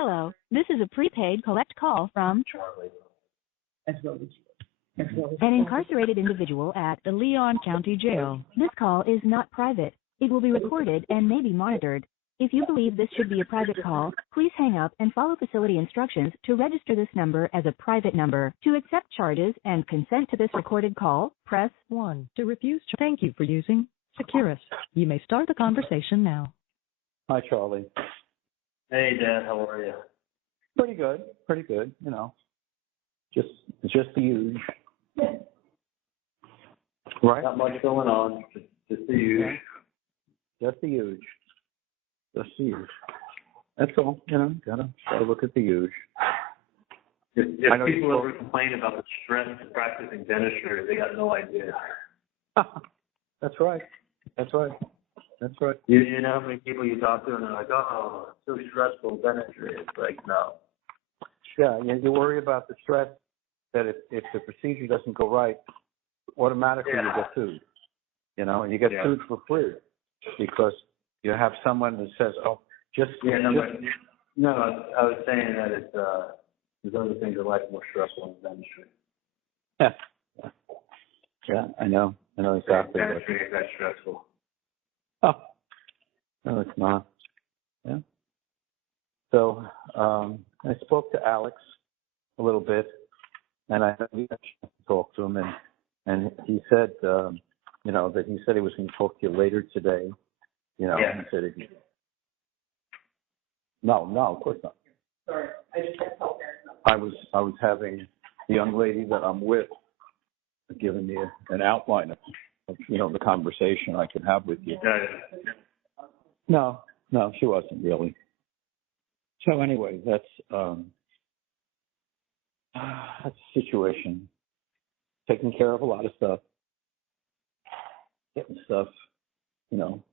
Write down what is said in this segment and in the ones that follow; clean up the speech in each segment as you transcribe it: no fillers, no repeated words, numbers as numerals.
Hello, this is a prepaid collect call from Charlie. an incarcerated individual at the Leon County Jail. This call is not private. It will be recorded and may be monitored. If you believe this should be a private call, please hang up and follow facility instructions to register this number as a private number. To accept charges and consent to this recorded call, press 1. To refuse, thank you for using Securus. You may start the conversation now. Hi, Charlie. Hey, Dad. How are you? Pretty good. You know, just the huge. Right. Not much going on. Just the huge. Just the huge. That's all. You know, gotta look at the huge. If people ever complain about the stress of practicing dentistry, they got no idea. That's right. You know how many people you talk to and they're like, oh, it's so stressful, dentistry. It's like, no. Yeah, you worry about the stress that if the procedure doesn't go right, automatically you get sued. You know, and you get sued for free because you have someone who says, oh, No, I was saying that it's there's other things in life more stressful than dentistry. Yeah, I know exactly. Dentistry is that stressful. Oh, no, it's not. Yeah. So I spoke to Alex a little bit, and I talked to him, and he said, that he said he was going to talk to you later today. You know, he said No, of course not. Sorry, I just had to tell parents. I was having the young lady that I'm with giving me an outline of the conversation I could have with you. No, she wasn't really. So anyway, that's a situation. Taking care of a lot of stuff, getting stuff,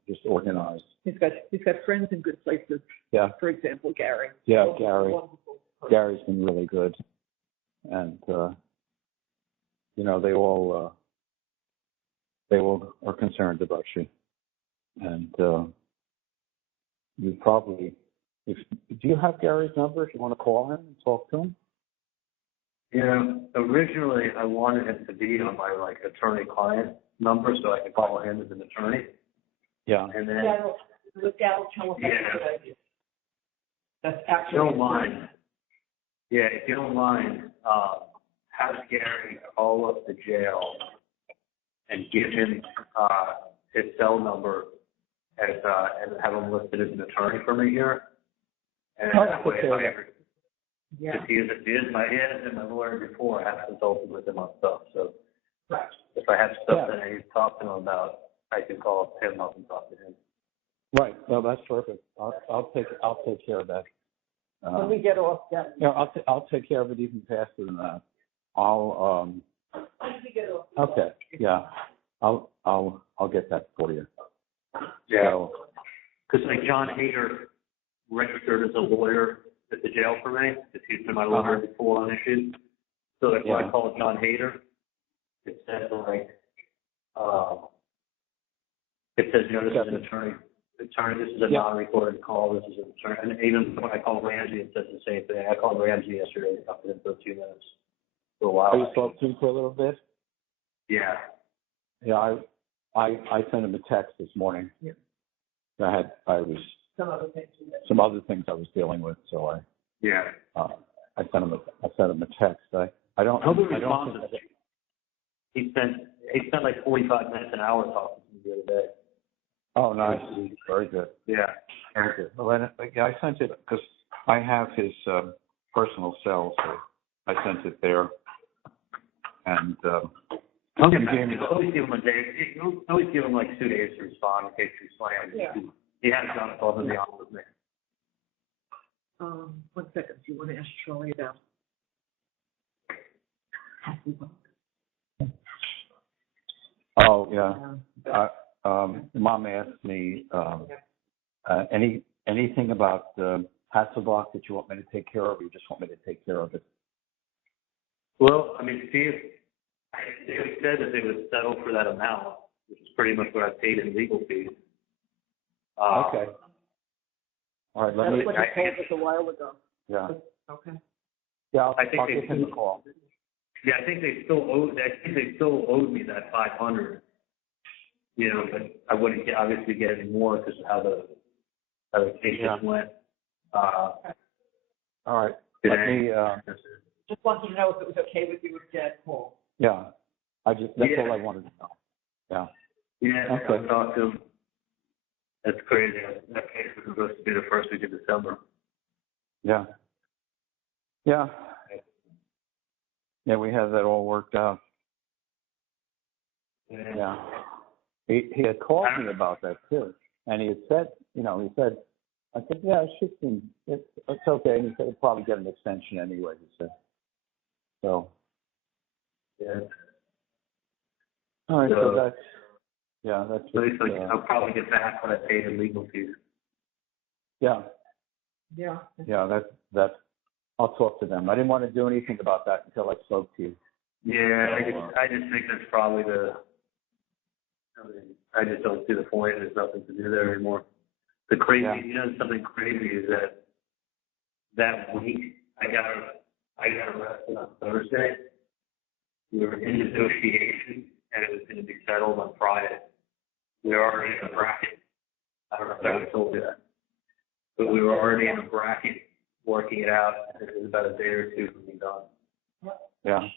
just organized. He's got friends in good places. Yeah. For example, Gary. Yeah, Gary. Gary's been really good, and they all are concerned about you, and you probably. Do you have Gary's number? If you want to call him and talk to him. Yeah. Originally, I wanted him to be on my attorney-client number so I could call him as an attorney. Yeah. And then. With Gavel telephone. Yeah. That's actually. If you don't mind. Yeah, if you don't mind, have Gary call up the jail and give him his cell number and have him listed as an attorney for me here. And that way, if I ever, because he is my lawyer before, I have consulted with him on stuff. So if I have stuff that I need to talk to him about, I can call him up and talk to him. Right. No, that's perfect. I'll take care of that. When we get off that. Yeah, I'll take care of it even faster than that. When we get off. Okay. Yeah. I'll get that for you. Yeah. Because John Hader registered as a lawyer at the jail for me, because he's been my lawyer before on issues. So that's why I call it John Hader. It says this is an attorney. This is a non-recorded call. This is an attorney. And even when I call Ramsey, it says the same thing. I called Ramsey yesterday. I talked to him for a few minutes. For a while. Oh, you spoke to him for a little bit? Yeah. Yeah, I sent him a text this morning. Yeah. Some other things I was dealing with, so I sent him a text. I don't think he spent like 45 minutes an hour talking to me the other day. Oh, nice. Very good. Yeah. Very good. Well, then, I sent it because I have his personal cell, so I sent it there. And always give him a day. Always give him like 2 days to respond in case he's slammed. Yeah. He has gone above and beyond with me. 1 second. Do you want to ask Charlie about? Oh, yeah. Mom asked me anything about Hasselbach that you want me to take care of, or you just want me to take care of it? Well, they said that they would settle for that amount, which is pretty much what I paid in legal fees. Okay. All right. That's what he told us a while ago. Yeah. Okay. Yeah, I think I'll they give him a call. Yeah, I think they still owed me that 500. You know, but I wouldn't obviously get any more because of how the case just went. All right. Today. Let me. Just wanted to know if it was okay with you if Dad called. Yeah. That's all I wanted to know. Yeah. Yeah. Okay. I talked to him. That's crazy. That case was supposed to be the first week of December. Yeah. Yeah. Yeah, we have that all worked out. Yeah. He had called me about that too. And he had said, I said, yeah, it should be, it's okay. And he said, he'll probably get an extension anyway, he said. So, yeah. All right, so that's at least I'll probably get back what I paid in legal fees. Yeah. Yeah. Yeah, that's, I'll talk to them. I didn't want to do anything about that until I spoke to you. Yeah, I just think that's probably I just don't see the point. There's nothing to do there anymore. The crazy, something crazy is that week I got arrested on Thursday. We were in negotiation and it was going to be settled on Friday. We were already in a bracket. I don't know if I ever told you that, but we were already in a bracket working it out, and it was about a day or two from being done. Yeah.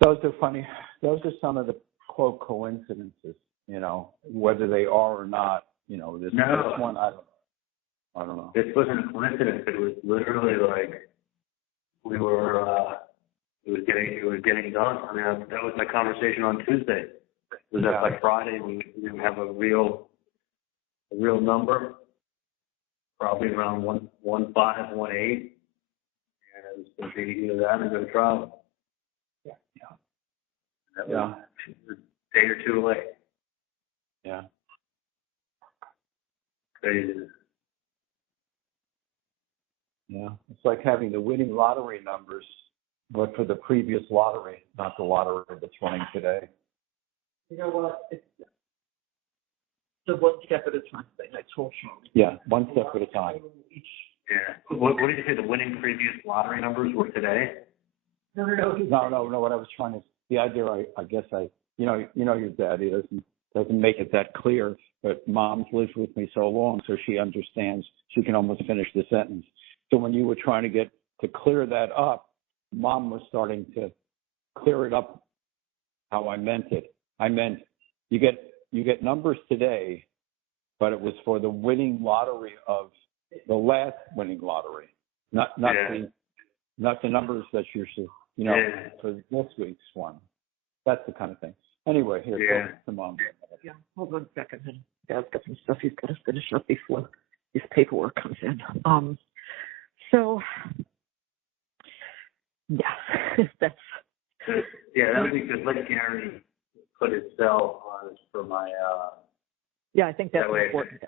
Those are funny. Those are some of the quote coincidences, whether they are or not. This one, I don't know. This wasn't a coincidence. It was literally like we were. It was getting done. I mean, that was my conversation on Tuesday. It was that by Friday we didn't have a real number, probably around 1.15, 1.8, and it was going to be either that or go to trial. That was a day or two away. Yeah. Crazy. Yeah. It's like having the winning lottery numbers, but for the previous lottery, not the lottery that's running today. You know what? It's the one step at a time thing. I told you. Yeah, one step at a time. Yeah. What did you say the winning previous lottery numbers were today? No. What I was trying to, the idea, I guess your dad, he doesn't make it that clear, but Mom's lived with me so long, so she understands. She can almost finish the sentence. So when you were trying to get to clear that up, Mom was starting to clear it up how I meant it. I meant you get numbers today, but it was for the winning lottery of the last winning lottery, not the numbers that you're for this week's one. That's the kind of thing. Anyway, here goes to Mom. Yeah, hold on a second. Dad's got some stuff he's got to finish up before his paperwork comes in. So, yeah, that's. Yeah, that would be good. Let Gary put his cell on for my. Yeah, I think that's that important.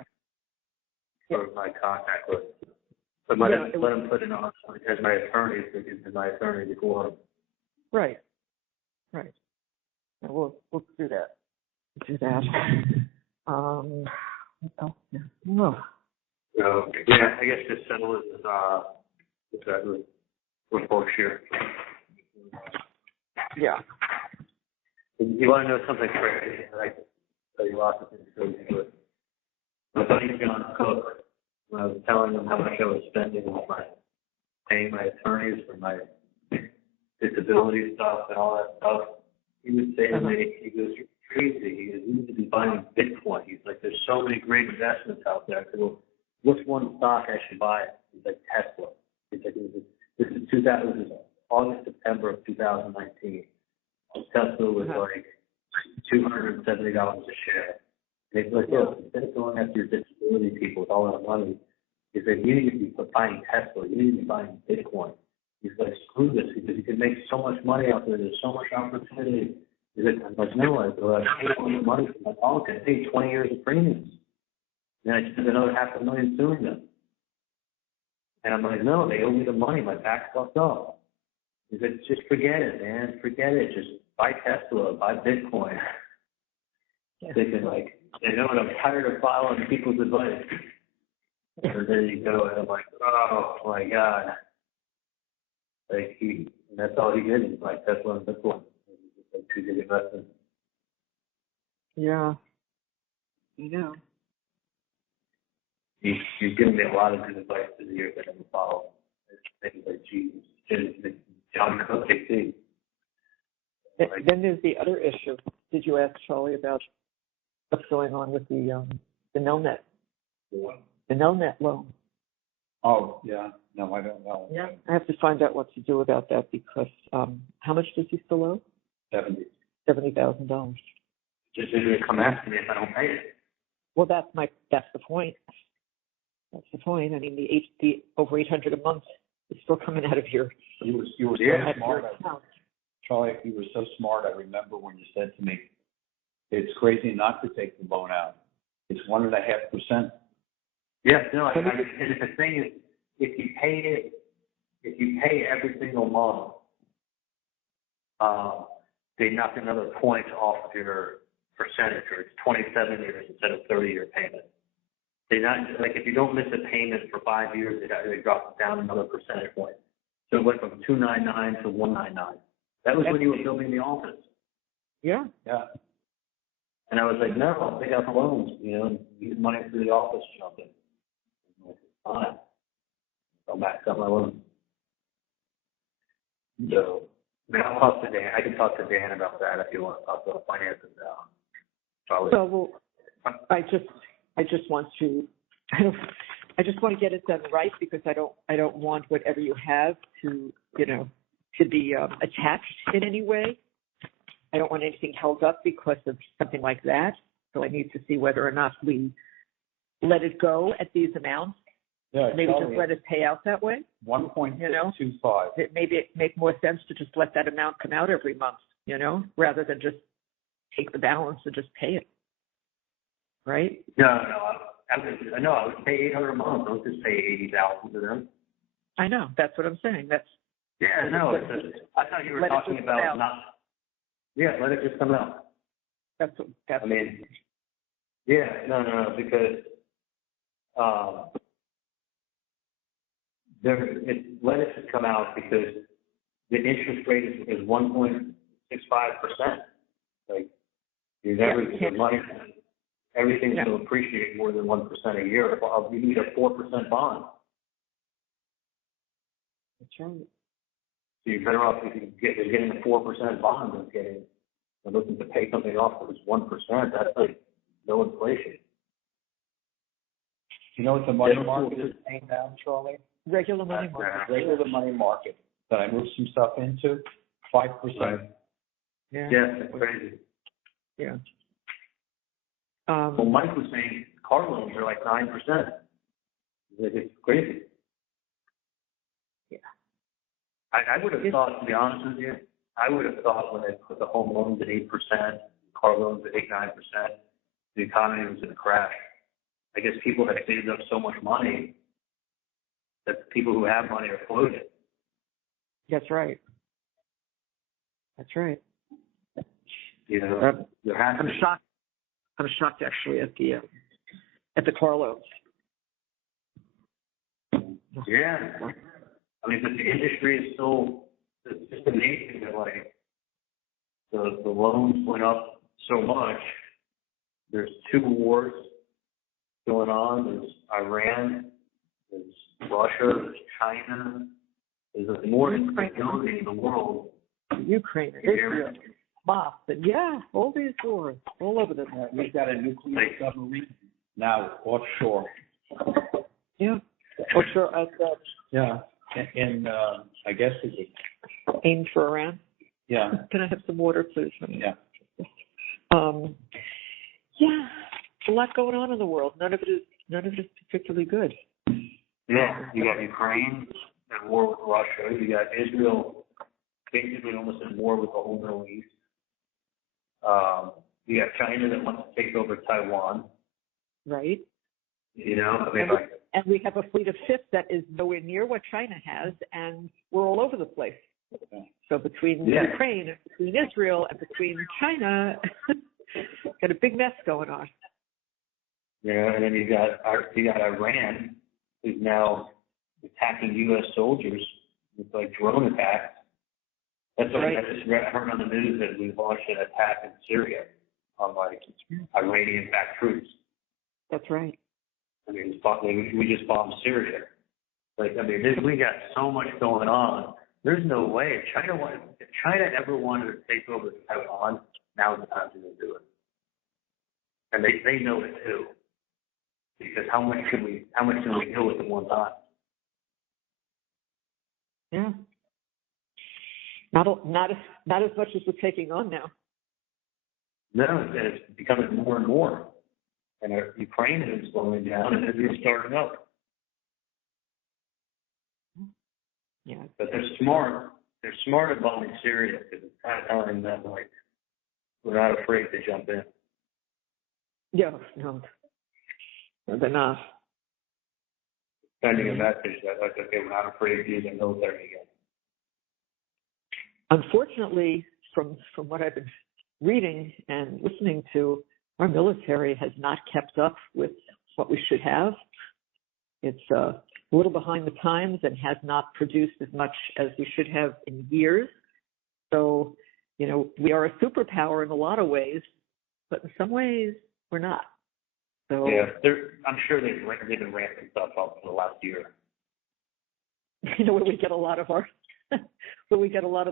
For my contact list. But let him put it on as my attorney, because he's my attorney before. Right. We'll do that. No. Yeah, I guess just settle it with Berkshire. Yeah. You want to know something crazy? I can tell you lots of things crazy, but my buddy John Cook, when I was telling him how much I was spending on paying my attorneys for my disability stuff and all that stuff, he would say to me, he goes, "You're crazy." He goes, "You need to be buying Bitcoin." He's like, "There's so many great investments out there." I said, "Well, what's one stock I should buy?" He's like, "Tesla." He's like, "This is August, September of 2019. Tesla was like $270 a share." And he's like, "Look, instead of going after your disability people with all that money," he said, "you need to be buying Tesla. You need to be buying Bitcoin." He's like, "Screw this," because you can make so much money out there. There's so much opportunity. He's like, "I'm like, no, I paid all the money for my policy. I paid 20 years of premiums. And I spent another $500,000 suing them." And I'm like, "No, they owe me the money. My back's fucked up." He said, "Just forget it, man. Forget it. Just buy Tesla, buy Bitcoin." Thinking like, I'm tired of following people's advice. And then you go, and I'm like, oh my God. Like and that's all he did. He's like, that's one. He's just like too big investment. Yeah. I know. He's given me a lot of good advice through the years that I haven't followed. Things like Jesus, John Cook, too. Then there's the other issue. Did you ask Charlie about what's going on with the Nelnet? The Nelnet loan. Oh, yeah. No, I don't know. Yeah. I have to find out what to do about that because how much does he still owe? $70,000. Just going to come after me if I don't pay it. Well, that's the point. That's the point. I mean, the over $800 a month is still coming out of your. You were so smart. Charlie, you were so smart. I remember when you said to me, "It's crazy not to take the loan out. It's 1.5%." Yeah, no. And the thing is, if you pay every single month, they knock another point off of your percentage, or it's 27 years instead of 30-year payment. They not like if you don't miss a payment for 5 years, they drop it down another percentage point. So it went from 299 to 199. That was when you were building the office. Yeah. Yeah. And I was like, no, I'll take out the loans, use money for the office or something. Fine. I'll back up my loans. So, I'll talk to Dan. I can talk to Dan about that if you want to talk about finances now. Probably. So, well, I just want to get it done right because I don't want whatever you have to be attached in any way. I don't want anything held up because of something like that. So I need to see whether or not we let it go at these amounts. Yeah, maybe just let it pay out that way. 1.25. Maybe it make more sense to just let that amount come out every month, rather than just take the balance and just pay it. Right? No. I would pay $800 a month. Don't just pay $80,000 to them. I know. That's what I'm saying. Yeah, no. I thought you were talking about not. Yeah, let it just come out. That's. I mean, yeah, no, because let it just come out because the interest rate is 1.65%. Like the money. Everything's going to appreciate more than 1% a year. You need a 4% bond. That's right. So you're better off if you're getting a 4% bond than looking to pay something off that was 1%. That's like no inflation. You know what the money market is paying now, Charlie? Regular money market. Regular money market that I moved some stuff into, 5%. Right. Yeah, that's crazy. Yeah. Well, Mike was saying car loans are like 9%. It's crazy. Yeah. I would have thought, to be honest with you, when they put the home loans at 8%, car loans at 8-9%, the economy was going to crash. I guess people had saved up so much money that the people who have money are floating. That's right. That's right. I'm shocked. I'm shocked actually at the car loans. Yeah. I mean, but the industry is still, it's just amazing that like the loans went up so much. There's 2 wars going on. There's Iran, there's Russia, there's China. There's more instability in the world. Ukraine, Israel, Boston, all these wars, all over the place. We've got a nuclear submarine now offshore. Yeah, offshore outside. Yeah, and I guess it's aimed for Iran. Yeah. Can I have some water, please? Yeah. A lot going on in the world. None of it is particularly good. Yeah, you got Ukraine at war with Russia. You got Israel basically almost at war with the whole Middle East. You got China that wants to take over Taiwan. Right. And we have a fleet of ships that is nowhere near what China has, and we're all over the place. So between Ukraine, and between Israel, and between China, got a big mess going on. Yeah, and then you got Iran who's now attacking U.S. soldiers with like drone attacks. That's what I just heard on the news that we launched an attack in Syria on like Iranian-backed troops. That's right. I mean, we just bombed Syria. Like, I mean, we got so much going on. There's no way if China ever wanted to take over Taiwan, now's the time to do it. And they know it too. Because how much can we deal with at one time? Yeah. Not as much as we're taking on now. No, it's becoming more and more. And Ukraine is slowing down and Israel's starting up. Yeah. But they're smart. They're smart at bombing Syria because it's kind of telling them, like, we're not afraid to jump in. Yeah, no, they're not. Sending a message that, like, okay, we're not afraid to use the military again. Unfortunately, from what I've been reading and listening to, our military has not kept up with what we should have. It's a little behind the times and has not produced as much as we should have in years. So, we are a superpower in a lot of ways, but in some ways we're not. So yeah, I'm sure they've been ramping stuff up for the last year. Where we get a lot of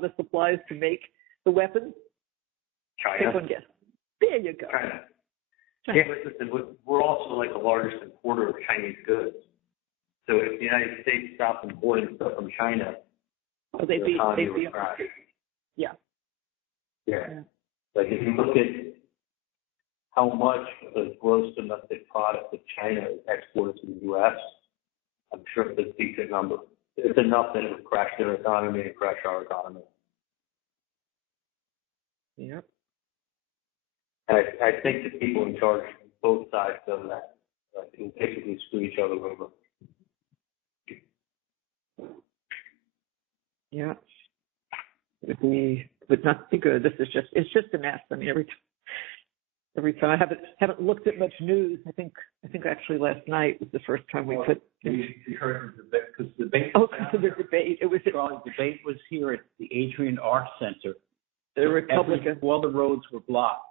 the supplies to make the weapons. China. Take one guess. There you go. China. Yeah, but listen, we're also like the largest importer of Chinese goods. So if the United States stopped importing stuff from China, they'd be yeah. Like if you look at how much of the gross domestic product of China is exported to the U.S., I'm sure it's a decent number. It's enough that it would crash their economy and crash our economy. Yep. And I think the people in charge of both sides of that can basically screw each other over. Yeah. It would not be good. It's just a mess. I mean, every time I haven't looked at much news. I think actually last night was the first time we put. We heard the debate because the debate. Oh, because of the debate. It was Charlie, the debate was here at the Adrian Art Center. The Republicans. All the roads were blocked.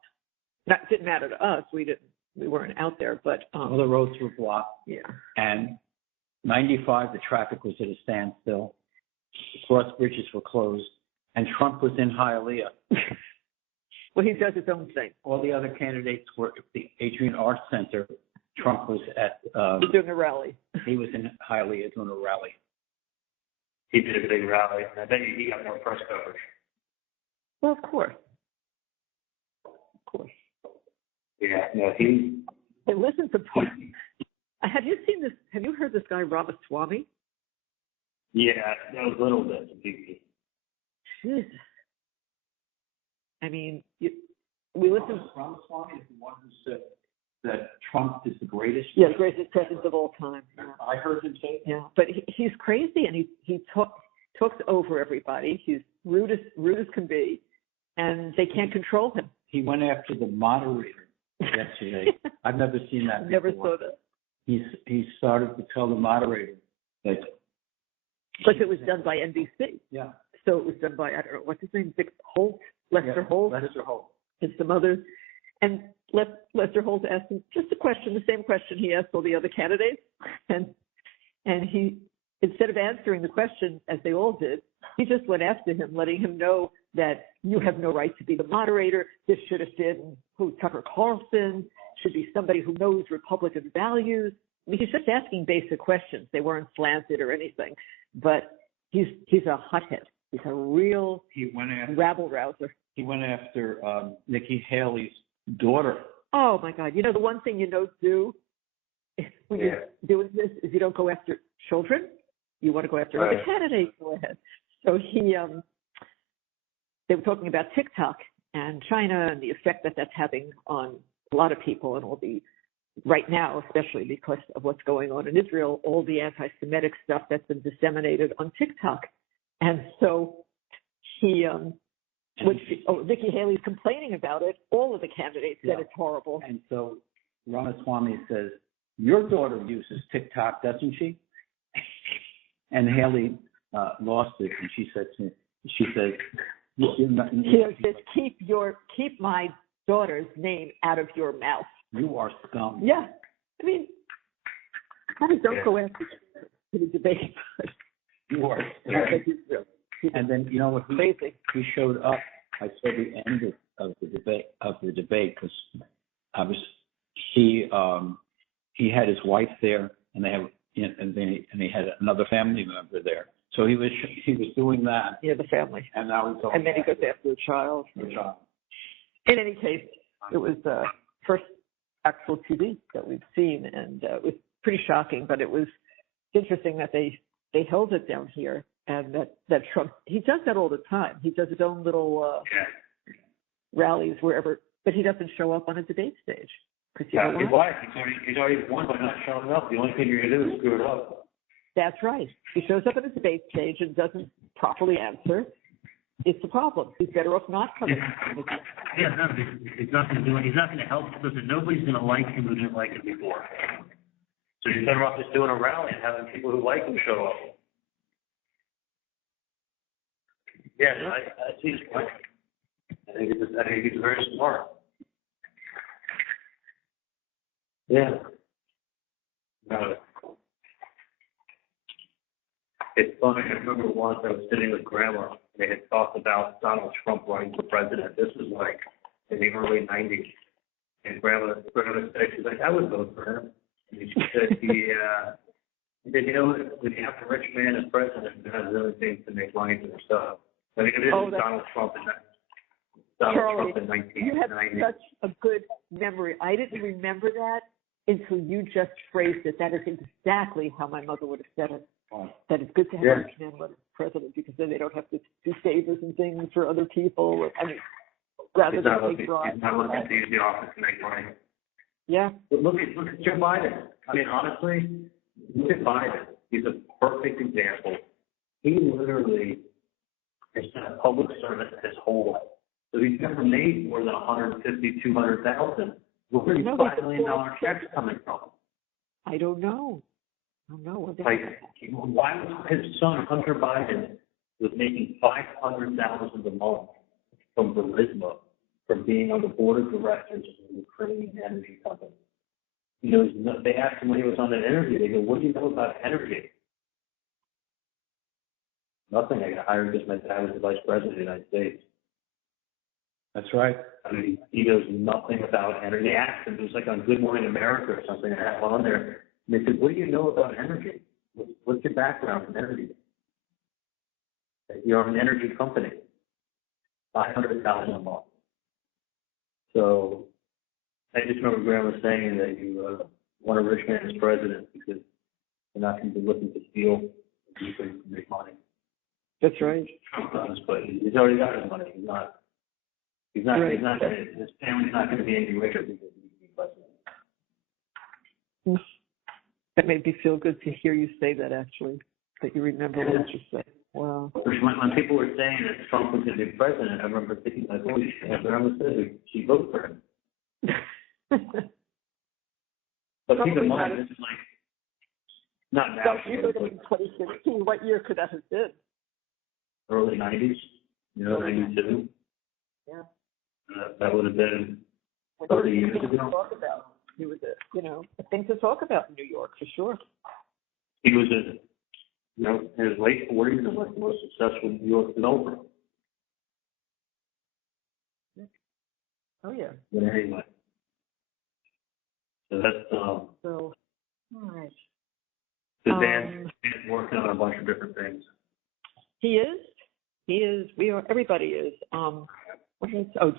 That didn't matter to us. We weren't out there, but all the roads were blocked. Yeah. And 95, the traffic was at a standstill. The cross bridges were closed, and Trump was in Hialeah. Well, he does his own thing. All the other candidates were at the Adrian Art Center. Trump was at. He's doing a rally. He was in Hialeah doing a rally. He did a big rally, and I bet he got more press coverage. Well, of course. Of course. Yeah, no, he. And listen to. Have you seen this? Have you heard this guy Ramaswamy? Yeah, that was a little bit. Jesus. I mean, we listen. Ramaswamy is the one who said that Trump is the greatest. Yeah, the greatest president of all time. Yeah. I heard him say that. Yeah, but he's crazy, and he talks over everybody. He's rude as can be, and they can't control him. He went after the moderator yesterday. I've never seen that. Never saw that. He started to tell the moderator that. But it was done by NBC. Yeah. So it was done by, I don't know, what's his name, Lester Holt? Lester Holt. And some others. And Lester Holt asked him just a question, the same question he asked all the other candidates. And he, instead of answering the question, as they all did, he just went after him, letting him know that you have no right to be the moderator. This should have been Tucker Carlson, should be somebody who knows Republican values. I mean, he's just asking basic questions. They weren't slanted or anything. But he's a hothead. He's a real rabble-rouser. He went after Nikki Haley's daughter. Oh, my God. The one thing do when you're doing this is you don't go after children. You want to go after other candidates. Go ahead. So they were talking about TikTok and China and the effect that that's having on a lot of people and all the, right now, especially because of what's going on in Israel, all the anti-Semitic stuff that's been disseminated on TikTok. And so Nikki Haley's complaining about it. All of the candidates said it's horrible. And so Ramaswamy says, your daughter uses TikTok, doesn't she? And Haley lost it, and she said, "You're not, says, keep my daughter's name out of your mouth. You are scum." Yeah, I mean, probably don't go after the debate. You are scum. And then you know what? He showed up. I saw the end of the debate because he had his wife there, and they have. And he had another family member there, so he was doing that. Yeah, the family. And now he's and then he goes after the child. In any case, it was the first actual TV that we've seen, and it was pretty shocking. But it was interesting that they held it down here, and that Trump, he does that all the time. He does his own little rallies wherever, but he doesn't show up on a debate stage. He's already won by not showing up. The only thing you're going to do is screw it up. That's right. He shows up at a debate stage and doesn't properly answer. It's a problem. He's better off not coming. Yeah, no, it's not going to do it. He's not going to help. Listen, nobody's going to like him who didn't like him before. So he's better off just doing a rally and having people who like him show up. Yeah, I see his point. I think he's very smart. Yeah. It's funny. I remember once I was sitting with Grandma. They had talked about Donald Trump running for president. This was like in the early 90s. And Grandma said, she's like, I would vote for him. And she said, yeah. He said, you know, when you have a rich man as president who has other things to make money for himself. I think it is Donald Trump in that. Charlie, Trump in 1990. You have such a good memory. I didn't remember that until you just phrased it. That is exactly how my mother would have said it. That it's good to have a rich man run as president because then they don't have to do favors and things for other people. I mean, rather than they drive. He's not looking to use the office to make money. Yeah. But look at Joe Biden. I mean, honestly, look at Biden. He's a perfect example. He literally has been a public servant his whole life. So he's never made more than $150,000, $200,000. Where are these $5 million checks coming from? I don't know. Like, why was his son Hunter Biden was making $500,000 a month from Burisma, from being on the board of directors of the Ukrainian energy company? You know, they asked him when he was on an interview. They go, "What do you know about energy?" Nothing. I got hired because my dad was the vice president of the United States. That's right. I mean, he knows nothing about energy. They asked him, it was like on Good Morning America or something, I had on there. And they said, "What do you know about energy? What's your background in energy?" You're an energy company. $500,000 a month. So I just remember Grandma saying that you want a rich man as president because you're not going to be looking to steal you can make money. That's right. But he's already got his money. His family's not going to be any richer because he's the president. That made me feel good to hear you say that, actually, that you remember what you said. Wow. When people were saying that Trump was going to be president, I remember thinking, like, holy shit, Grandma said she voted for him. But keep in mind, this is like, not now. You were in 2016. What year could that have been? Early 90s, 92. Yeah. That would have been 30 years ago. He was a thing to talk about in New York, for sure. He was in his late 40s and was the most successful New York developer. Oh, yeah. But anyway. So that's, all right. So Dan's working on a bunch of different things. He is. We are. Everybody is.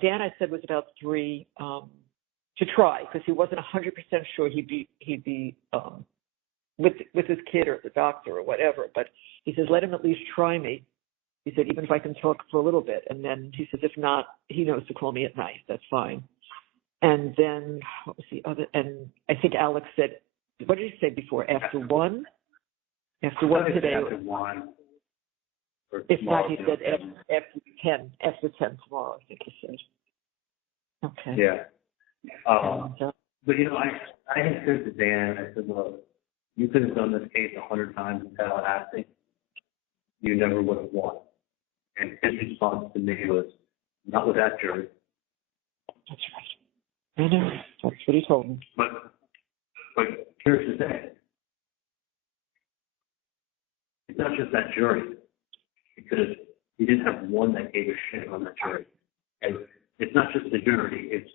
Dan, I said, was about 3 to try because he wasn't 100% sure he'd be with his kid or the doctor or whatever. But he says, let him at least try me. He said, even if I can talk for a little bit. And then he says, if not, he knows to call me at night. That's fine. And then what was the other? And I think Alex said, what did he say before? After 1? After 1 today. After 1. If not, he said after 10. After 10 tomorrow, I think he said. Okay. Yeah. But I had said to Dan, I said, look, you could have done this case 100 times in Tallahassee. you never would have won. And his response to me was, not with that jury. That's right. I know. That's what he told me. But here's the thing. It's not just that jury, because you didn't have one that gave a shit on that jury. And it's not just the jury, it's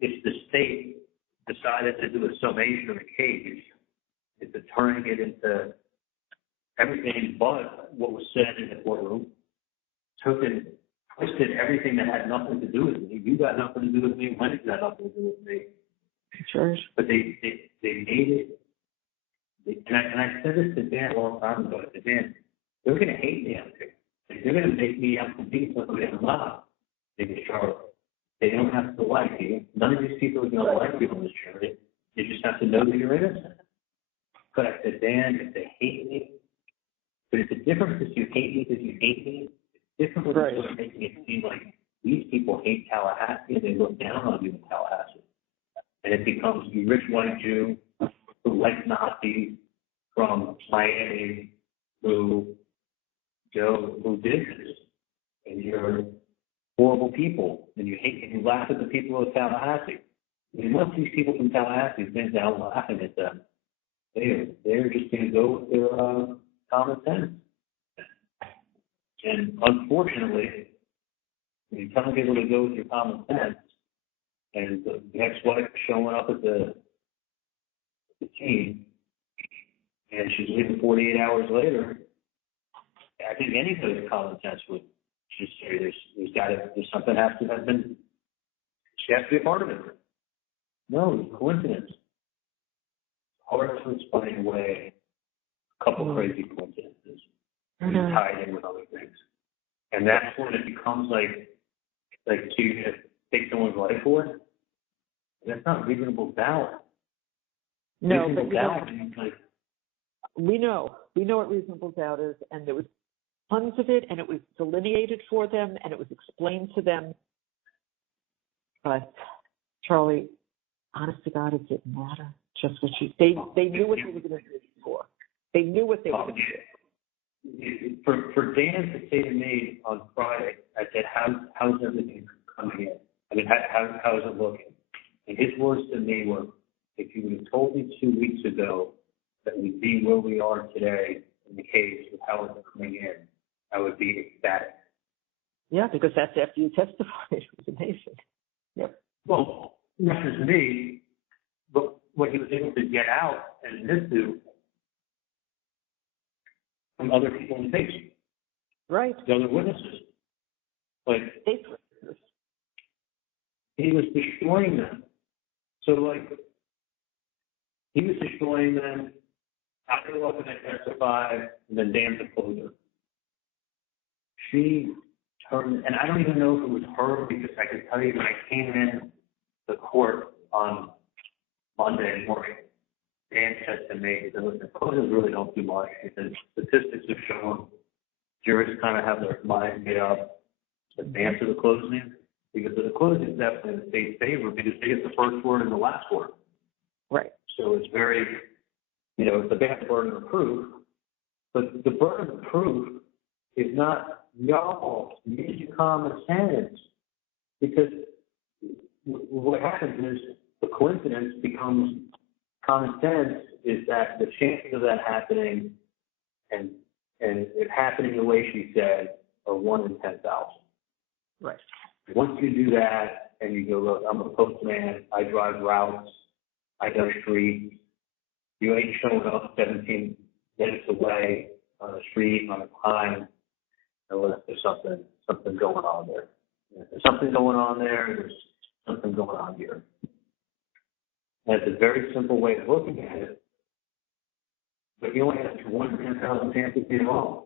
the state decided to do a summation of the case. It's turning it into everything but what was said in the courtroom, took and twisted everything that had nothing to do with me. You got nothing to do with me, Wendy got nothing to do with me. Sure. But they made it, and I said this to Dan a long time ago. I said, Dan, they're going to hate me out there. They're going to make me out to be somebody I'm not. Charlie. They don't have to like you. None of these people are going to like you in this jury. You just have to know that you're innocent. But I said, Dan, if they hate me, but it's a difference if you hate me because you hate me. It's different from sort of making it seem like these people hate Tallahassee and they look down on you in Tallahassee. And it becomes you rich white Jew who likes Nazis from Miami who did this. And you're horrible people, and you hate and you laugh at the people of Tallahassee. And once these people from Tallahassee think down laughing at them, they're just going to go with their common sense. And unfortunately, when you tell people to go with your common sense, and the ex-wife showing up at the team, and she's leaving 48 hours later, I think anybody's common sense would just say there's something has to have been, she has to be a part of it. No, it's a coincidence. Hard to explain away a couple crazy coincidences tied in with other things. And that's when it becomes like to take someone's life for it. That's not reasonable doubt. No, reasonable but doubt we know what reasonable doubt is, and there was tons of it, and it was delineated for them, and it was explained to them. But Charlie, honest to God, it didn't matter. Just what they knew what they were going to do for. They knew what they were going to do. For Dan to say to me on Friday, I said, how's everything coming in? I mean, how's it looking? And his words to me were, if you would have told me 2 weeks ago that we'd be where we are today in the case with how it's coming in, I would be ecstatic. Yeah, because that's after you testified. It was amazing. Yep. Well, not just me, but what he was able to get out and admit to from other people in the case. Right. The other witnesses. Like, he was destroying them. So, like, he was destroying them. I go up and I testify, and then Dan to closer. She turned, and I don't even know if it was her, because I can tell you when I came in the court on Monday morning, Dan said to me, he said, listen, closers really don't do much. He said, statistics have shown jurors kind of have their mind made up to answer the closing, because the closing is definitely in the state's favor because they get the first word and the last word. Right. So it's very, it's a bad burden of proof, but the burden of proof is not y'all. Use your common sense, because what happens is the coincidence becomes common sense. Is that the chances of that happening and it happening the way she said are 1 in 10,000. Right. Once you do that and you go, look, I'm a postman, I drive routes, I go streets, you ain't showing up 17 minutes away on a street, on a time, unless there's something going on there. If there's something going on there, there's something going on here. And it's a very simple way of looking at it, but you only have 1 in 10,000 chances to be wrong.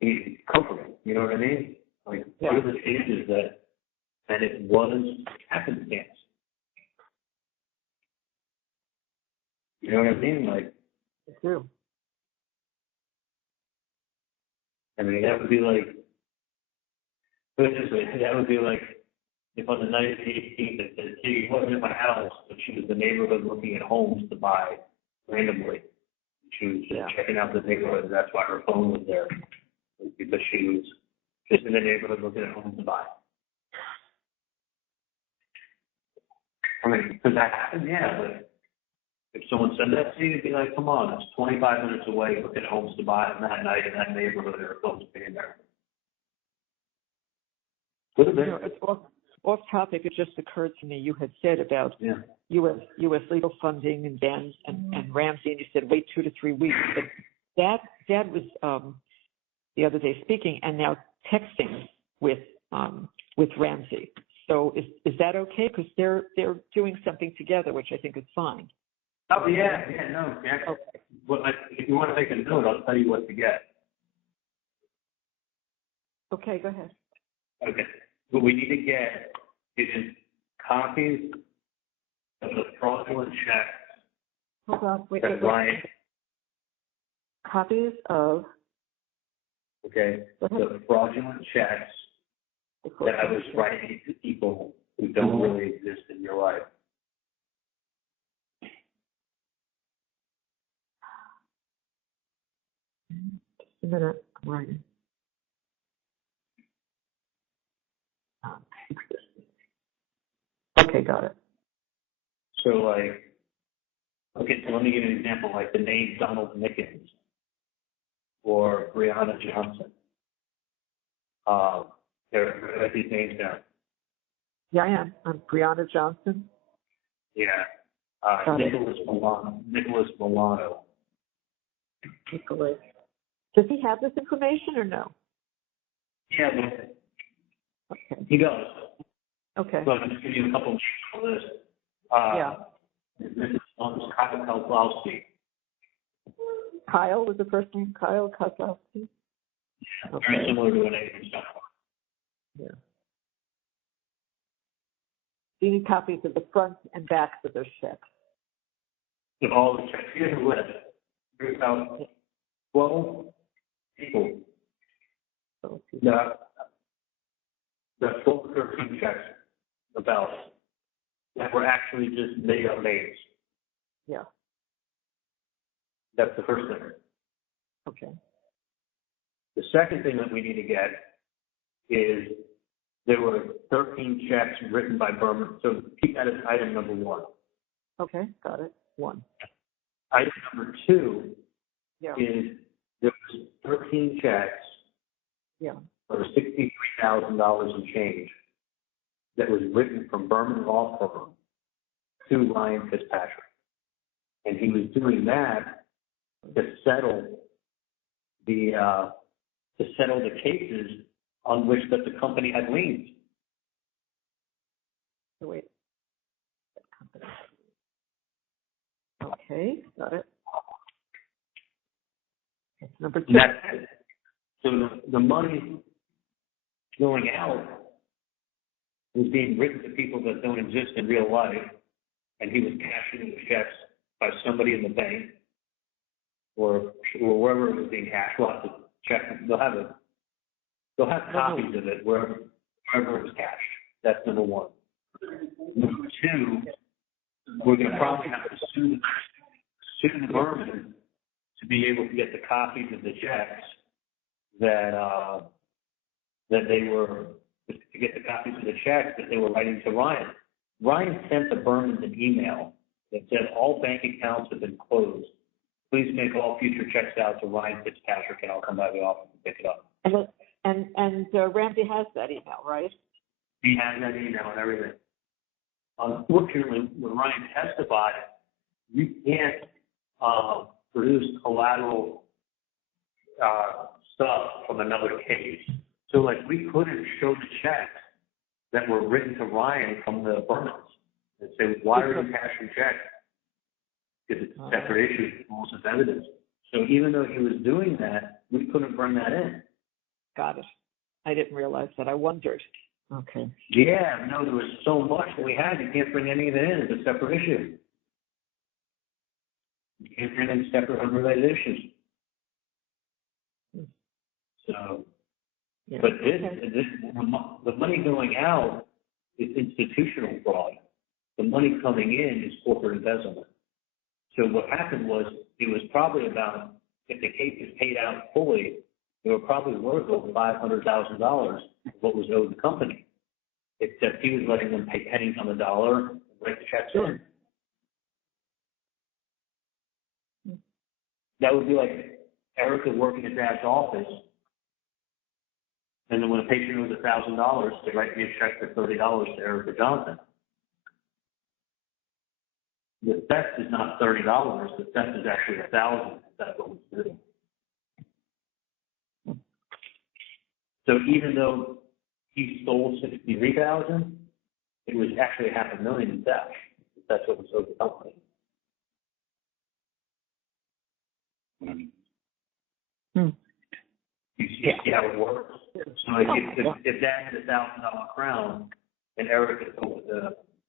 It's comforting, you know what I mean? Like, what are the chances that it was happenstance? You know what I mean? Like, it's true. I mean, that would be like, put it this way, that would be like if on the night of the 18th it said, she wasn't at my house, but she was in the neighborhood looking at homes to buy randomly. She was Yeah. checking out the neighborhood, and that's why her phone was there, because she was just in the neighborhood looking at homes to buy. I mean, could that happen? Yeah, but if someone said that to you, you'd be like, come on, it's 25 minutes away, looking at homes to buy on that night in that neighborhood, or close to being there. Could have been. It's off topic. It just occurred to me. You had said about U.S. legal funding and Dan and Ramsey, and you said wait 2 to 3 weeks. But Dad was the other day speaking and now texting with Ramsey. So is that okay? Because they're doing something together, which I think is fine. Oh yeah, no. Yeah. Okay. Well, if you want to make a note, I'll tell you what to get. Okay, go ahead. Okay. What we need to get is copies of the fraudulent checks. Hold on. Wait. Ryan. Copies of. Okay. The fraudulent checks that I was writing to people who don't really exist in your life. Just a minute. I'm writing. Okay, got it. So like, okay, so let me give you an example, like the name Donald Nickens or Brianna Johnson. There are these names there. Yeah, I am. I'm Brianna Johnson. Yeah. Nicholas Milano. Nicholas. Does he have this information or no? Yeah, Okay. he does. Okay. So I'll just give you a couple of names on this. Yeah. This is Kyle Kozlowski. Kyle was the first name. Kyle Kozlowski. Okay. Very similar to a name in stuff. Yeah. Do you need copies of the front and backs of those checks? With all the checks, here's a list. There's about 12 people. The 12 or 13 checks about that were actually just made up names. Yeah. That's the first thing. Okay. The second thing that we need to get is there were 13 checks written by Berman. So keep that as item number 1. Okay, got it. 1. Item number 2 Yeah. is there was 13 checks Yeah. for $63,000 and change that was written from Berman Law Firm to Ryan Fitzpatrick. And he was doing that to settle the cases on which that the company had liens. So wait. Okay, got it. That's number 2. That's it. So the money going out was being written to people that don't exist in real life, and he was cashing the checks by somebody in the bank or wherever it was being cashed. We'll have to check. They'll have copies of it wherever it was cashed. That's number 1. Number 2, we're going to probably have to sue the Berman to be able to get the copies of the checks that they were, to get the copies of the checks that they were writing to Ryan. Ryan sent the Bermans an email that said all bank accounts have been closed. Please make all future checks out to Ryan Fitzpatrick, and I'll come by the office and pick it up. And Ramsey has that email, right? He has that email and everything. Unfortunately, when Ryan testified, you can't produce collateral stuff from another case. So, like, we couldn't show the checks that were written to Ryan from the Bermans and say, why are you cashing checks? Because it's a separate issue, rules of evidence. So even though he was doing that, we couldn't bring that in. Got it. I didn't realize that. I wondered. Okay. Yeah, no, there was so much that we had. You can't bring any of it in. It's a separate issue. You can't bring in separate unrelated issues. So, yeah. But the money going out is institutional fraud. The money coming in is corporate embezzlement. So what happened was it was probably about, if the case is paid out fully, they were probably worth over $500,000 what was owed the company. Except he was letting them pay pennies on the dollar and write the checks in. That would be like Erica working at Dad's office, and then when a patient owes $1,000, they write me a check for $30 to Erica Johnson. The theft is not $30. The theft is actually $1,000. That's what we're doing. So even though he stole $63,000, it was actually $500,000 in theft. That's what was owed the company. You see how it works? So if Dad had a $1,000 crown and Erica told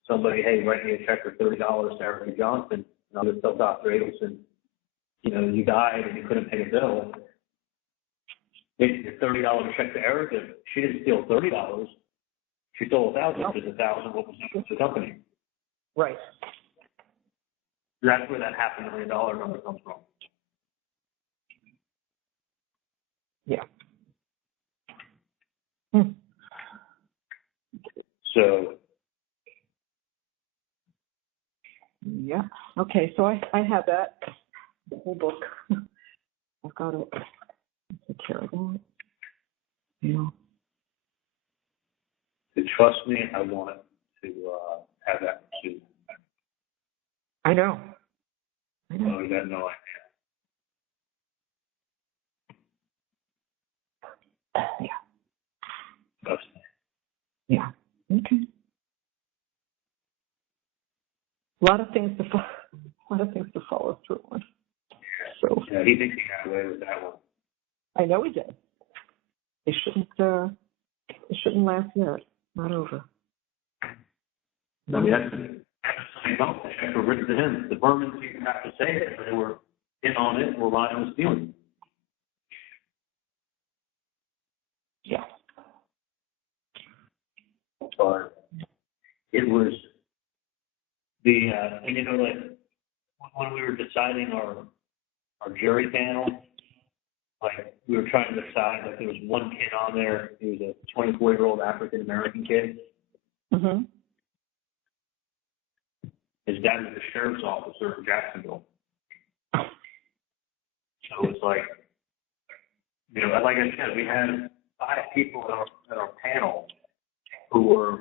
somebody, hey, write me a check for $30 to Erica Johnson, and I'll just tell Dr. Adelson, you died and you couldn't pay a bill. It's a $30 check to Erica. She didn't steal $30. She stole $1,000 because $1,000 what was owed to the company. Right. That's where that $500,000 number comes from. Yeah. So. Yeah. Okay. So I have that, the whole book. I've got to take care of that. Yeah. Trust me, I want to have that pursuit. I know. Oh, you got no idea. Yeah. Trust me. Yeah. Okay. A lot of things to follow through on. So yeah, he thinks he got away with that one. I know he did. It shouldn't last yet. Not over. I mean, that's the check were written to him. The Bermans didn't have to say it, but they were in on it. Or Ryan was stealing. Yeah. But it was the and like when we were deciding our jury panel, like we were trying to decide, like there was one kid on there. He was a 24-year-old African American kid. Mm-hmm. His dad was a sheriff's officer in Jacksonville. So it's like, like I said, we had 5 people in our panel who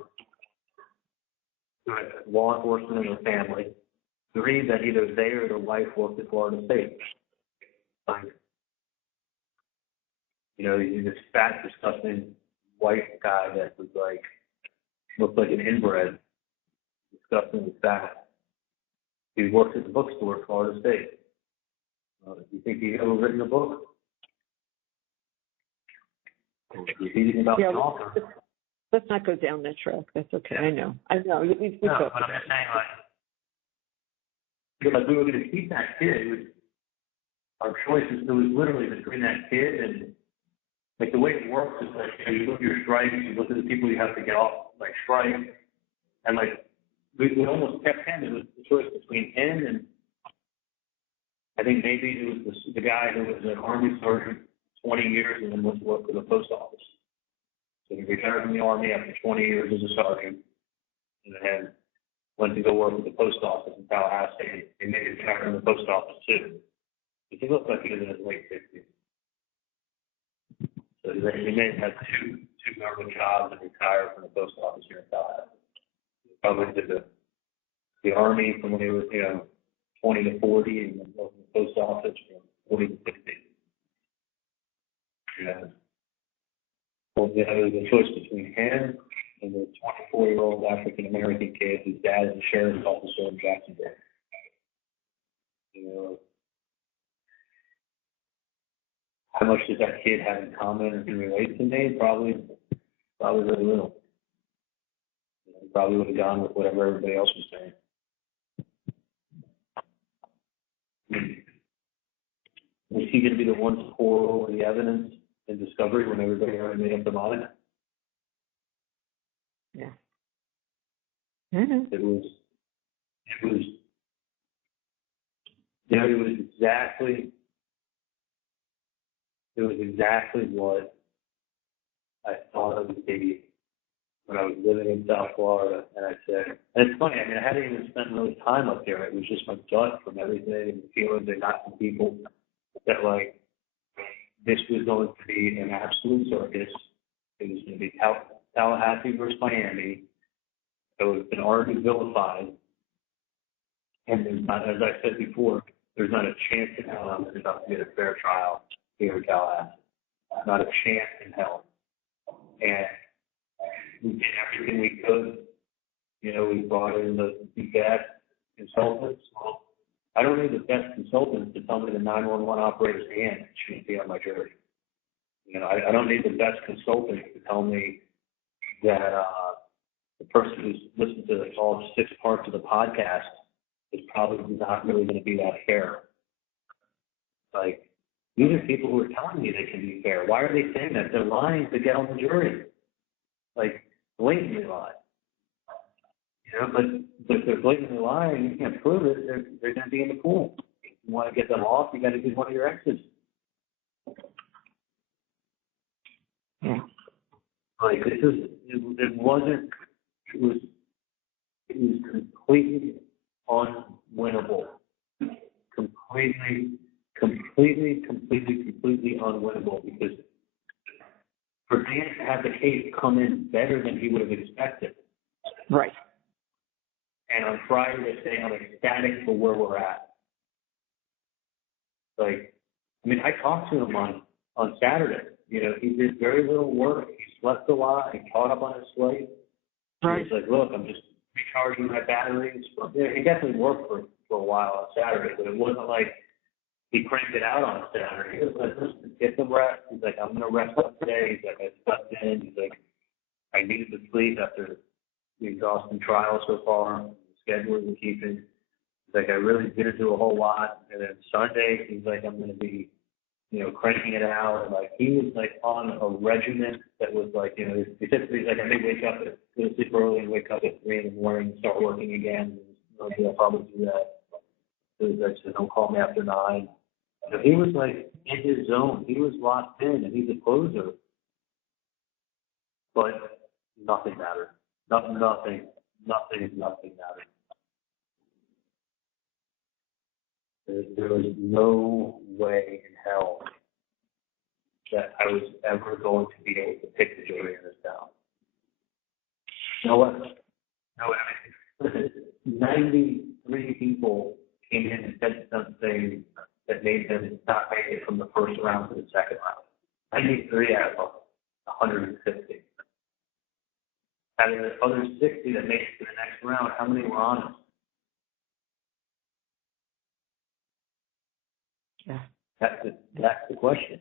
had law enforcement in their family. 3 that either they or their wife worked at Florida State. Like, this fat, disgusting white guy that was like, looked like an inbred, disgustingly fat. He works at the bookstore at Florida State. Do you think he ever written a book? He's reading about the author. Let's not go down that track. That's okay. I know. We no, but I'm just saying, because we were going to keep that kid. Our choices, it was literally between that kid and, like, the way it works is, like, you look at your strikes, you look at the people you have to get off, like, strike, and, like, we almost kept him. It was the choice between him and, I think maybe it was the guy who was an Army sergeant 20 years and then went to work for the post office. So he retired from the Army after 20 years as a sergeant, and then went to go work at the post office in Tallahassee. He made his retire from the post office, too. He looked like he was in his late 50s. So he may have had two government jobs and retired from the post office here in Tallahassee. He probably did the Army from when he was, 20 to 40, and then worked in the post office from 40 to 60. Yeah. Well, there was a choice between him and the 24-year-old African American kid whose dad is a sheriff's officer in Jacksonville. How much does that kid have in common or can relate to me? Probably really little. He probably would have gone with whatever everybody else was saying. Was he going to be the one to pour over the evidence and discovery when everybody already made up their mind? Yeah. Mm-hmm. It was You know, it was exactly what I thought it would be when I was living in South Florida. And I said, and it's funny, I mean, I hadn't even spent really time up there. It was just my gut from everything and the feelings I got from people that, like, this was going to be an absolute circus. It was going to be Tallahassee versus Miami. It would have been already vilified. And there's not, as I said before, there's not a chance in hell I'm about to get a fair trial here in Tallahassee. Not a chance in hell. And we did everything we could. You know, we brought in the best consultants. Well, I don't need the best consultants to tell me the 911 operator's hand shouldn't be on my jury. You know, I don't need the best consultant to tell me that the person who's listened to all 6 parts of the podcast is probably not really going to be that fair. Like, these are people who are telling me they can be fair. Why are they saying that? They're lying to get on the jury. Like, blatantly lying. You know, but if they're blatantly lying, you can't prove it, they're going to be in the pool. If you want to get them off, you got to get one of your exes. Yeah. Like, it was completely unwinnable. Completely unwinnable, because for Dan to have the case come in better than he would have expected. Right. And on Friday they say I'm ecstatic for where we're at. Like, I mean, I talked to him on Saturday. You know, he did very little work. He slept a lot. He caught up on his sleep. Right. He's like, look, I'm just recharging my batteries. He definitely worked for a while on Saturday, but it wasn't like he cranked it out on Saturday. He was like, listen, get some rest. He's like, I'm going to rest up today. He's like, I slept in. He's like, I needed to sleep after the exhausting trial so far. The schedule we're keeping. He's like, I really didn't do a whole lot. And then Sunday, he's like, I'm going to be, you know, cranking it out. And like, he was like on a regimen that was like, you know, he typically, like, I may wake up at, go to sleep early and wake up at 3 in the morning and start working again. Maybe I'll probably do that. So I said, don't call me after 9. So he was like in his zone. He was locked in, and he's a closer. But nothing mattered. Nothing mattered. There was no way in hell that I was ever going to be able to pick the jury in this town. No way. 93 people came in and said something that made them not make it from the first round to the second round. 93 out of 150. Out of the other 60 that made it to the next round, how many were honest? Yeah. That's the question.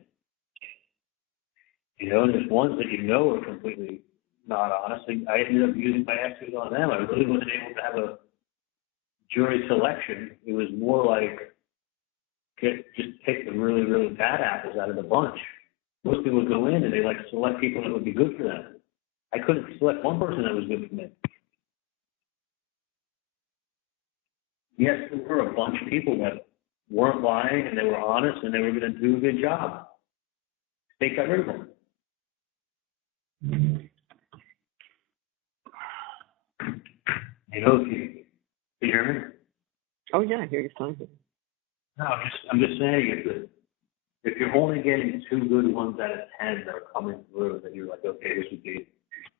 You know, there's ones that you know are completely not honest. I ended up using my exes on them. I really wasn't able to have a jury selection. It was more like just take the really, really bad apples out of the bunch. Most people would go in and they like select people that would be good for them. I couldn't select one person that was good for me. Yes, there were a bunch of people that weren't lying and they were honest and they were going to do a good job. They got rid of them. You know, if you hear me? Oh yeah, I hear you fine. No, I'm just saying, if you're only getting 2 good ones out of 10 that are coming through, then you're like, okay, this would be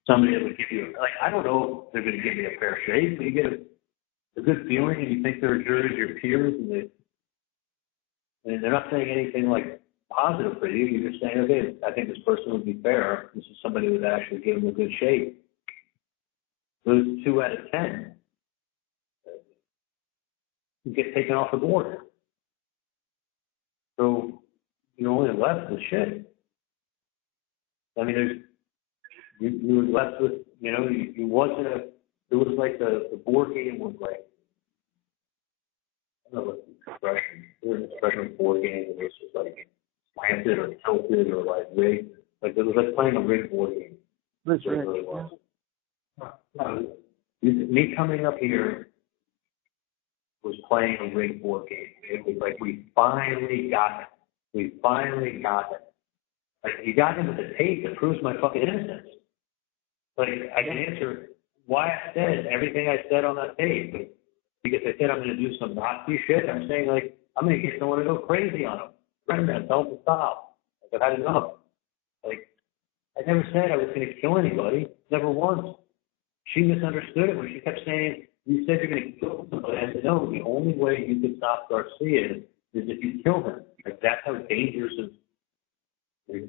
somebody that would give you, like, I don't know if they're going to give me a fair shake, but you get a good feeling and you think they're jurors, your peers, and they're not saying anything like positive for you. You're just saying, okay, I think this person would be fair. This is somebody who would actually give them a good shake. Those 2 out of 10 you get taken off the board. So you're only left with shit. I mean, you were left with, you know, you wasn't it was like the board game was like, I don't know what the expression, there was an expression of board game where it's just like slanted or tilted or like rigged. Like it was like playing a rigged board game. That's right. It really was. Me coming up here was playing a rigged board game. It was like, we finally got it. We finally got it. Like, you got him with the tape that proves my fucking innocence. Like, I can answer why I said everything I said on that tape. Because I said I'm going to do some Nazi shit. I'm saying, like, I'm going to get someone to go crazy on him. Friend them, tell them to stop. Like, I've had enough. Like, I never said I was going to kill anybody. Never once. She misunderstood it when she kept saying, you said you're going to kill somebody. I said, no, the only way you could stop Garcia is if you kill him. Like, that's how dangerous a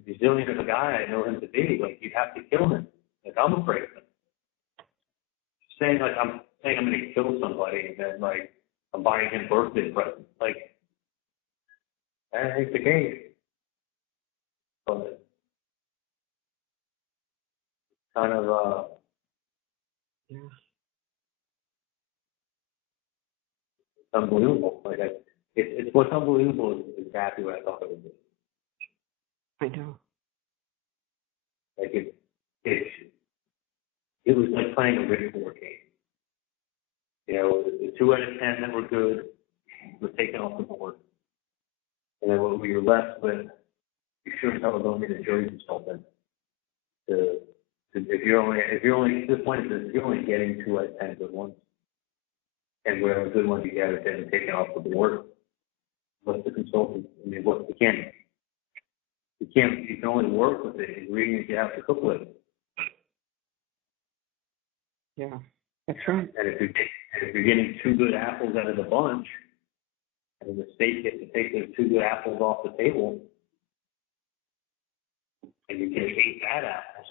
resilient of a guy I know him to be. Like, you have to kill him. Like, I'm afraid of him. I'm saying I'm going to kill somebody and then, like, I'm buying him birthday presents. Like, that ain't the case. But kind of, unbelievable. Like, it's what's unbelievable is exactly what I thought it would be. I know. Like, it was like playing a rigged board game. You know, the 2 out of 10 that were good were taken off the board. And then what we were left with, you sure as hell don't need a jury consultant. If you're only, the point is that if you're only getting 2 out of 10 good ones, and whatever good ones you get are then taken off the board, what's the consultant? I mean, you can only work with the ingredients you have to cook with. Yeah, that's right. And if you're getting 2 good apples out of the bunch, and the state gets to take those 2 good apples off the table, and you get 8 bad apples,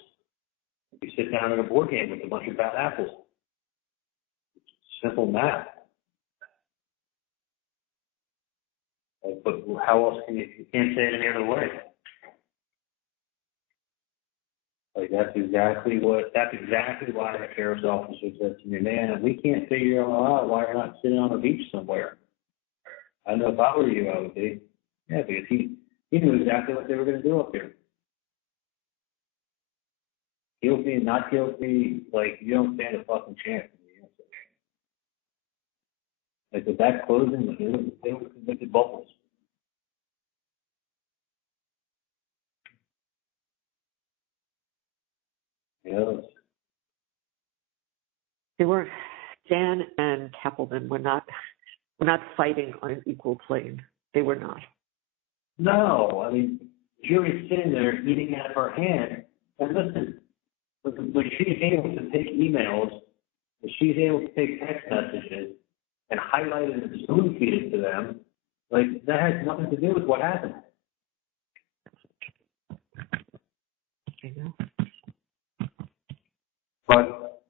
you sit down at a board game with a bunch of bad apples. It's simple math. But how else you can't say it any other way. Like, that's exactly why the sheriff's officer said to me, man, we can't figure out why you're not sitting on a beach somewhere. I know if I were you, I would be. Yeah, because he knew exactly what they were going to do up here. Guilty and not guilty, like, you don't stand a fucking chance. Like, with that closing, they were convicted bubbles. Yeah. They were, Dan and Kappelman were not fighting on an equal plane. They were not. No, I mean, jury's sitting there eating out of her hand. And listen, when she's able to take emails, when she's able to take text messages and highlight it and spoon feed it to them, like, that has nothing to do with what happened. I know. But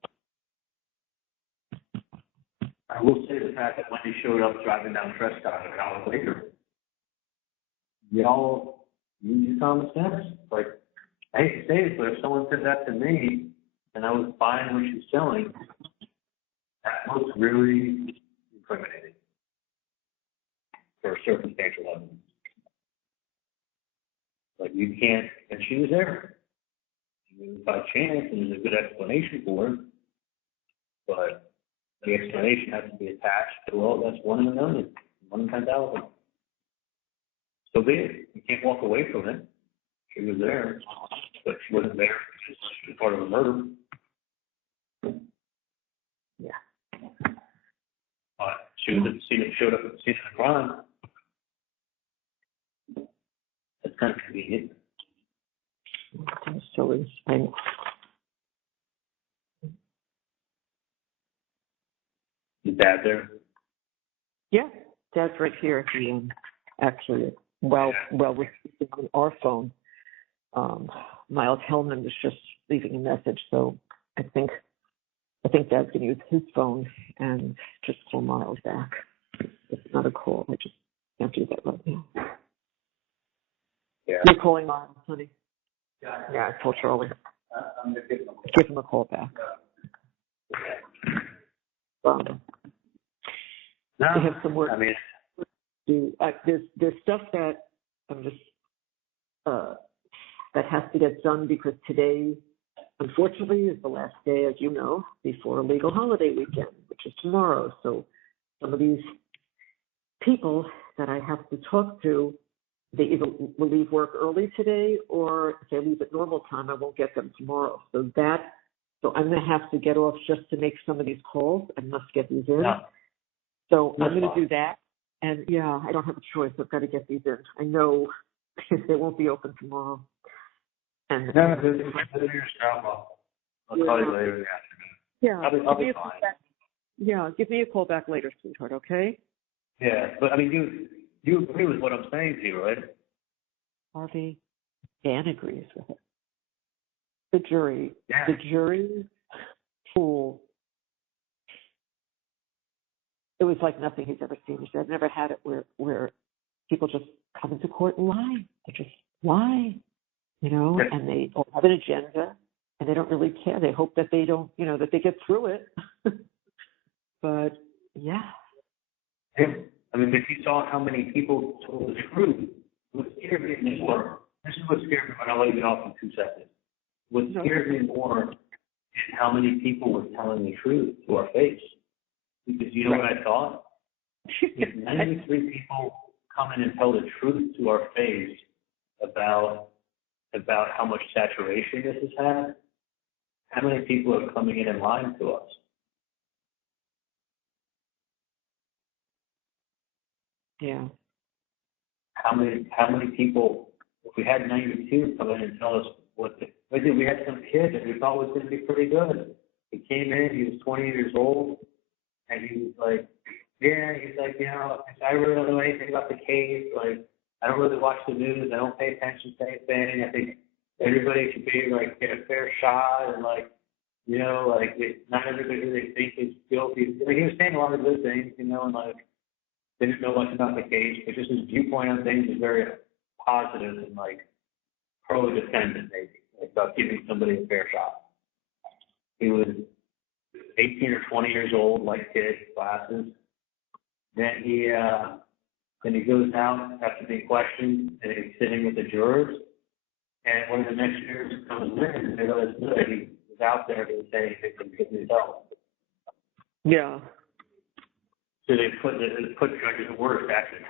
I will say the fact that Wendy showed up driving down Prescott an hour later, y'all use common sense. Like, I hate to say it, but if someone said that to me and I was buying what she's selling, that looks really incriminating for circumstantial evidence. Like, you can't, and she was there. By chance, and there's a good explanation for it, but the explanation has to be attached to, well, that's 1 in a million, 1 in 10,000. So be it. You can't walk away from it. She was there, but she wasn't there because she was part of a murder. Yeah. She was at the scene, showed up at the scene of the crime. That's kind of convenient. So is Dad there? Yeah, Dad's right here at the end. Actually, we're speaking on our phone. Miles Hellman was just leaving a message, so I think Dad's going to use his phone and just call Miles back. It's not a call. I just can't do that right now. Yeah. You're calling Miles, honey? Yeah, I told Charlie. I'm going to Give him a call back. No, we have some work. I mean, there's stuff that I'm just that has to get done because today, unfortunately, is the last day, as you know, before a legal holiday weekend, which is tomorrow. So some of these people that I have to talk to, they either will leave work early today, or if they leave at normal time, I won't get them tomorrow. So I'm going to have to get off just to make some of these calls and must get these in. Yeah. So That's I'm going to fine. do that. And yeah, I don't have a choice. I've got to get these in. I know they won't be open tomorrow. And No, do your job. I'll call you later in the afternoon. yeah, I'll be fine. Yeah, give me a call back later, sweetheart, okay? Yeah, but I mean, you agree with what I'm saying to you, right? Harvey, Dan agrees with it. The jury pool, it was like nothing he's ever seen. He said, I've never had it where people just come into court and lie. They just lie, and they all have an agenda, and they don't really care. They hope that they don't, that they get through it. But, yeah. I mean, if you saw how many people told the truth, what scared me more, this is what scared me when I let you off in 2 seconds. What scared me more is how many people were telling the truth to our face. Because you know what I thought? If 93 people come in and tell the truth to our face about how much saturation this has had, how many people are coming in and lying to us? Yeah. How many people, if we had 92 come in and tell us we had some kid that we thought was going to be pretty good. He came in, he was 20 years old, and he was like, I really don't know anything about the case. Like, I don't really watch the news. I don't pay attention to anything. I think everybody should be get a fair shot, and not everybody who they think is guilty. He was saying a lot of good things, and didn't know much about the case, but just his viewpoint on things is very positive and pro-defendant, maybe, about giving somebody a fair shot. He was 18 or 20 years old, like kids, classes. Then he goes out after being questioned, and he's sitting with the jurors. And one of the next jurors comes in, and they realize that he was out there to say he could get his help. Yeah. So they put judges to work. Actually,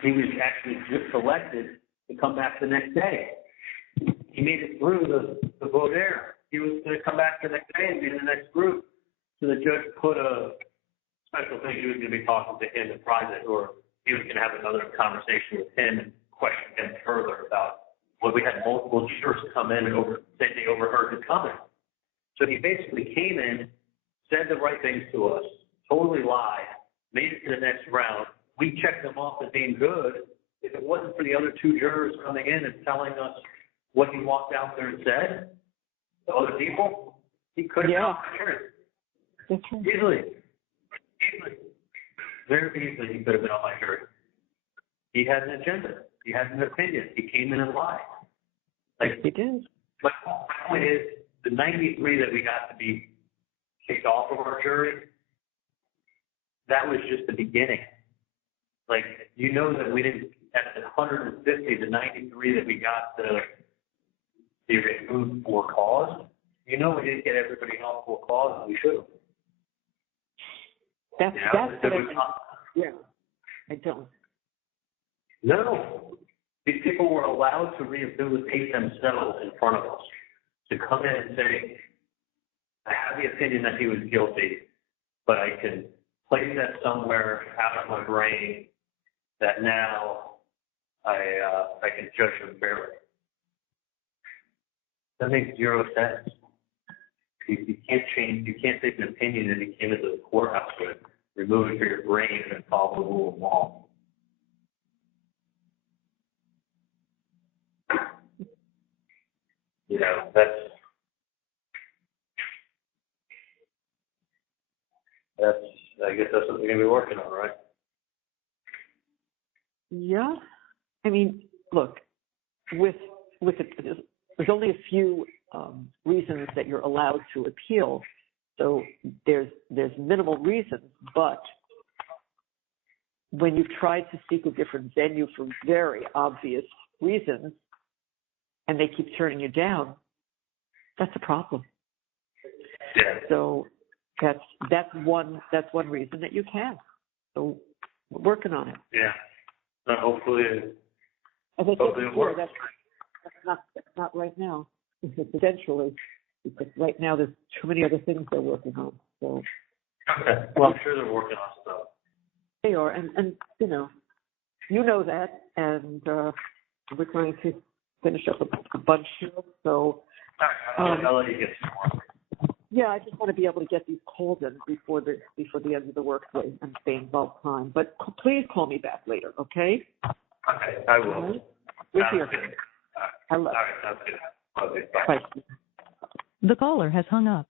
he was actually just selected to come back the next day. He made it through the vote there. He was going to come back the next day and be in the next group. So the judge put a special thing. He was going to be talking to him in private, or he was going to have another conversation with him and question him further about what we had multiple jurors come in and say they overheard his comment. So he basically came in, said the right things to us, totally lied, made it to the next round. We checked them off as being good. If it wasn't for the other 2 jurors coming in and telling us what he walked out there and said to other people, he could have not heard it. Easily. Very easily he could have been on my jury. He had an agenda. He had an opinion. He came in and lied. He did. But my point is, the 93 that we got to be kicked off of our jury, that was just the beginning. That we didn't, at the 150, the 93 that we got to be removed for cause, we didn't get everybody off for cause, and we should have. I don't. No. These people were allowed to rehabilitate themselves in front of us, to come in and say, I have the opinion that he was guilty, but I can place that somewhere out of my brain that now I can judge him fairly. That makes 0 sense. You can't change. You can't take an opinion that he came into the courthouse with, remove it from your brain, and follow the rule of law. I guess that's what we're going to be working on, right? Yeah. I mean, look, with it, there's only a few reasons that you're allowed to appeal. So there's minimal reasons, but when you've tried to seek a different venue for very obvious reasons, and they keep turning you down, that's a problem. Yeah. So that's one reason that you can. So We're working on it. Yeah. But hopefully, As I said hopefully it before, works. that's not right now. Eventually, because right now there's too many other things they're working on. So Okay. Well, I'm sure they're working on stuff. they are, and you know that, and we're trying to finish up a bunch here. So All right. I'll let you get some more. yeah, I just want to be able to get these calls in before the end of the workday and stay involved time. But please call me back later, okay? Okay, I will. All right. We're Sounds here. good. I love All right, sounds good. Okay, bye. Bye. The caller has hung up.